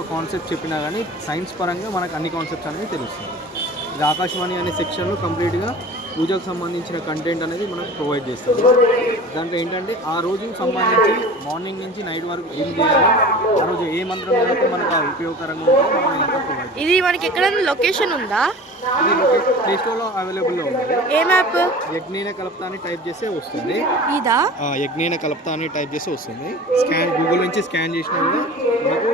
ఒక కాన్సెప్ట్ చెప్పినా కానీ సైన్స్ పరంగా మనకు అన్ని కాన్సెప్ట్స్ అనేవి తెలుస్తుంది. ఇది ఆకాశవాణి అనే సెక్షన్లో కంప్లీట్గా పూజకు సంబంధించిన కంటెంట్ అనేది మనకు ప్రొవైడ్ చేస్తుంది. దాంట్లో ఏంటంటే ఆ రోజు సంబంధించి మార్నింగ్ నుంచి నైట్ వరకు ఏం చేయాలి, ఆ రోజు ఏ మంత్రం అయితే మనకు ఉపయోగకరంగా ఉంటుందో మనం ఇదంతా ప్రొవైడ్. ఇది మనకి ఎక్కడైనా లొకేషన్ ఉందా? ఇది ప్లే స్టోర్లో అవైలబుల్లో ఉంది. ఏ మ్యాప్? యజ్ఞేన కల్పత అని టైప్ చేస్తే వస్తుంది. ఇదా? యజ్ఞేన కల్పత అని టైప్ చేస్తే వస్తుంది. గూగుల్ నుంచి స్కాన్ చేసినా కూడా మనకు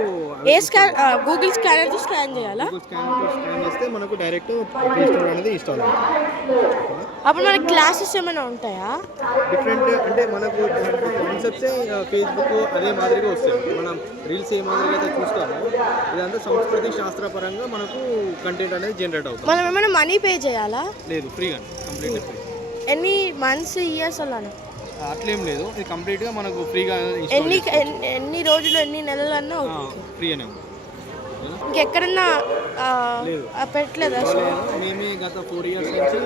ఏ స్కాన్? గూగుల్ స్కానర్ తో స్కాన్ చేయాలా? గూగుల్ స్కాన్ చేస్తే మనకు డైరెక్ట్ ప్లే స్టోర్ అనేది ఇన్స్టాల్ అవుతుంది. అప్పుడు మనకి క్లాసెస్ ఏమైనా ఉంటాయా? డిఫరెంట్ అంటే మనకు కాన్సెప్ట్సే ఫేస్బుక్ అదే మాదిరిగా వస్తాయి. మనం రీల్స్ ఏ మాదిరిగా అయితే చూస్తామో ఇదంతా సంస్కృతి శాస్త్రపరంగా మనకు కంటెంట్ అనేది జనరేట్ అవుతుంది. మనం ఏమైనా మనీ పే చేయాలా? లేదు, ఫ్రీగా, కంప్లీట్లీ ఫ్రీ. ఎన్ని మంత్స్, ఇయర్స్ అలా? అట్లేం లేదు, ఇది కంప్లీట్గా మనకు ఫ్రీగా. ఎన్ని రోజులు, ఎన్ని నెలలు అన్నా ఫ్రీ అనే ఉంది. ఇంకెక్కడన్నా పెట్టలేదా? మేమే గత 4 years నుంచి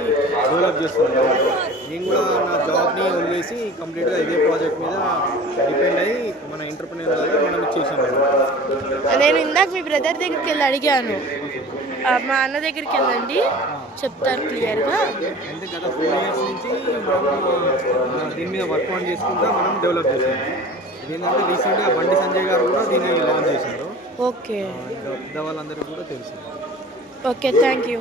డెవలప్ చేస్తున్నాం. నేను కూడా నా జాబ్ని వదిలేసి కంప్లీట్గా ఇదే ప్రాజెక్ట్ మీద డిపెండ్ అయ్యి మన ఎంటర్ప్రెన్యూర్ లాగా మనం ఇచ్చేసాము. నేను ఇందాక మీ బ్రదర్ దగ్గరికి వెళ్ళి అడిగాను, మా అన్న దగ్గరికి వెళ్ళండి చెప్తారు క్లియర్గా. అంటే గత 4 years నుంచి మనం దీని మీద వర్క్ ఆన్ చేసుకుంటా మనం డెవలప్ చేసాము. ఏంటంటే రీసెంట్గా బండి సంజయ్ గారు కూడా దీన్ని లాంచ్ చేశారు. ఓకే, పెద్దవాళ్ళందరికీ కూడా తెలుసు. Okay, thank you.